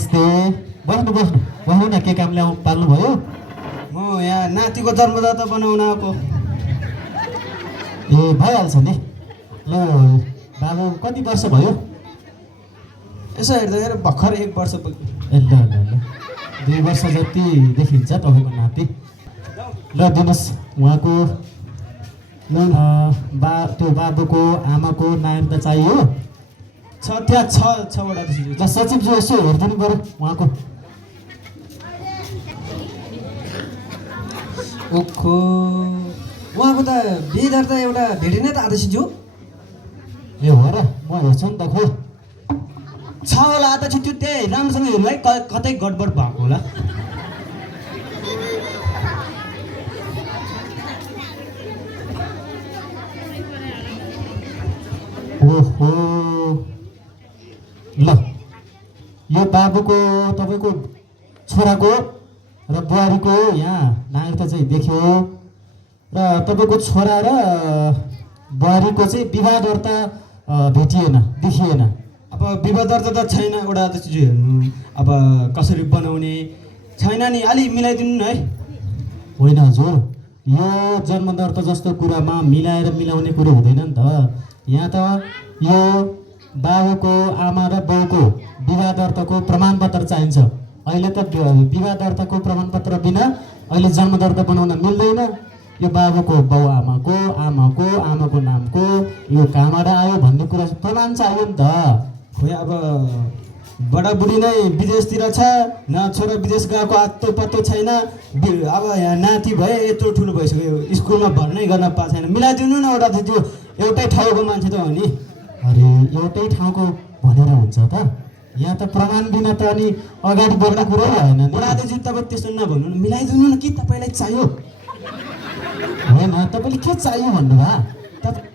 नमस्ते। बस्नु बस्नु बस्नु न, के काम ल्याउ पाल्नु भयो? म यहाँ नातिको जन्मदाता बनाउन आएको। ए भइहाल्छ नि। ल बाबु कति वर्ष भयो? यसो हेर्दाखेरि भर्खर 1 वर्ष पुग्यो। ए ल ल ल 2 वर्ष जति देखिन्छ तपाईँको नाति। ल दिनुहोस् उहाँको त्यो बाबुको आमाको नाम त चाहियो। त्यहाँ छवटा त्यसरी। ल सचिवज्यू यसो हेरिदिनु पऱ्यो उहाँको। ओखो उहाँको त बिहे दर्ता एउटा भेटेन त आदर्शज्यू। ए हो र, म हेर्छु नि त खोइ। छ होला आदर्श, त्यो त्यही राम्रोसँग हेर्नु है, कतै गडबड भएको होला। ओहो ल यो बाबुको तपाईँको छोराको र बुहारीको यहाँ नागरिकता चाहिँ देख्यो र तपाईँको छोरा र बुहारीको चाहिँ विवाह दर्ता भेटिएन, देखिएन। अब विवाह दर्ता त छैन एउटा आदर्शज्यू, हेर्नु अब कसरी बनाउने छैन नि, अलि मिलाइदिनु न है। होइन हजुर, यो जन्मदर्ता जस्तो कुरामा मिलाएर मिलाउने कुरो हुँदैन नि त। यहाँ त यो बाबुको आमा र बाउको विवाह दर्ताको प्रमाणपत्र चाहिन्छ। अहिले त विवाह दर्ताको प्रमाणपत्र बिना अहिले जन्मदर्ता बनाउन मिल्दैन। यो बाबुको बाउ आमाको नामको यो कहाँबाट आयो भन्ने कुरा प्रमाण चाहियो नि त। खोइ अब बडाबुढी नै विदेशतिर छ, न छोरा विदेश गएको आत्तो पत्तो छैन। अब यहाँ नाति भए यत्रो ठुलो भइसक्यो, स्कुलमा भर्नै गर्न पाएको छैन। मिलाइदिनु न एउटा, त्यो एउटै ठाउँको मान्छे त हो नि। अरे एउटै ठाउँको भनेर हुन्छ त? यहाँ त प्रमाण बिना त अनि अगाडि बढ्ने कुरै भएन नि। बुढादेजी तपाईँ त्यस्तो नभन्नु न, मिलाइदिनु न। के तपाईँलाई चाहियो? होइन तपाईँले के चाहियो भन्नुभयो?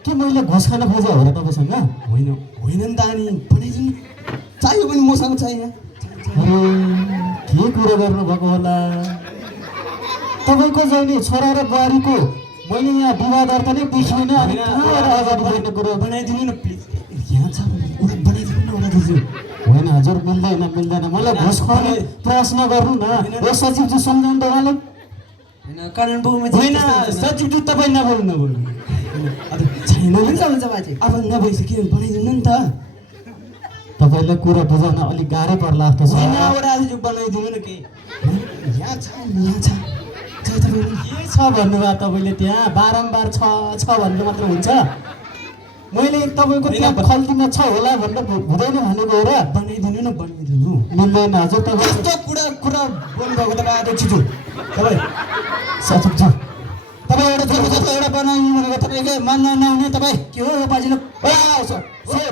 के मैले घुस खान खोजेँ हो र तपाईँसँग? होइन होइन नि त, अनि बनाइदिनु। चाहियो भने मसँग छैन। अरे के कुरो गर्नुभएको होला? तपाईँको जहिले छोरा र बुहारीको मैले यहाँ विवाह दर्ता नै देखिएन, अनि कहाँबाट अगाडि बढ्ने कुरो? बनाइदिनु न प्लिज। यहाँ छ एउटा बनाइदिनु न एउटा दाजु। होइन हजुर, मिल्दैन। मलाई घुस खुवाउने प्रश्न गर्नु न। ओ सचिवज्यू सम्झाउनु त उहाँलाई। होइन कालिम्पोङमा होइन सचिवज्यू, तपाईँ नबोल्नु। छैन हुन्छ बाजे, अब नभइसक्यो, बनाइदिनु नि त। तपाईँलाई कुरा बुझाउन अलिक गाह्रै पर्ला जस्तो छ। दाजु बनाइदिनु न। के यहाँ छ के छ भन्नुभयो तपाईँले? त्यहाँ बारम्बार छ भन्नु मात्र हुन्छ? मैले तपाईँको त्यहाँ खल्तीमा छ होला भनेर हुँदैन भनेको हो र? बनाइदिनु न, बनाइदिनु। मिल्दैन हजुर, तपाईँ कस्तो कुरा बोल्नुभएको तपाईँ आदर्शज्यू। तपाईँ सचिवज्यू तपाईँ एउटा छोरो जस्तो एउटा बनाउनु भनेको तपाईँको मान्न नहुने। तपाईँ के हो यो बाजेले?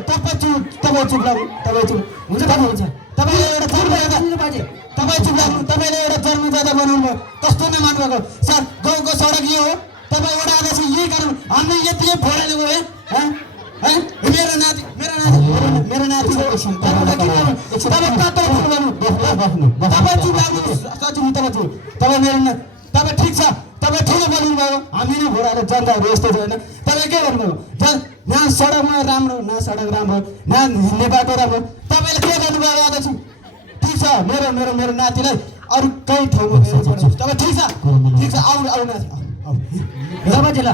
तपाईँ चुप लाग्नु, तपाईँ चुप हुन्छ। तपाईँले एउटा जन्मदाता बाजे, तपाईँ चुप लाग्नु। तपाईँले एउटा जन्मदाता बनाउनु भयो, कस्तो नमान्नु भएको? सर गाउँको सडक यो हो, तपाईँ एउटा आदर्श यही कारण हामीले यतिकै फोडेको है। मेरो नाति तपाईँ चुप लाग्नु। सचिव तपाईँ मेरो तपाईँ ठिक छ, तपाईँ ठुलो बोल्नु भयो। हामी नै भोराएर जनताहरू यस्तो छैन। तपाईँ के गर्नुभयो? न सडकमा राम्रो, न सडक राम्रो, न हिँड्ने बाटो राम्रो। तपाईँले के गर्नुभयो आदर्श? ठिक छ, मेरो नातिलाई अरू कहीँ ठाउँमा तपाईँ ठिक छ आउनु नाति आऊ बाजे ल।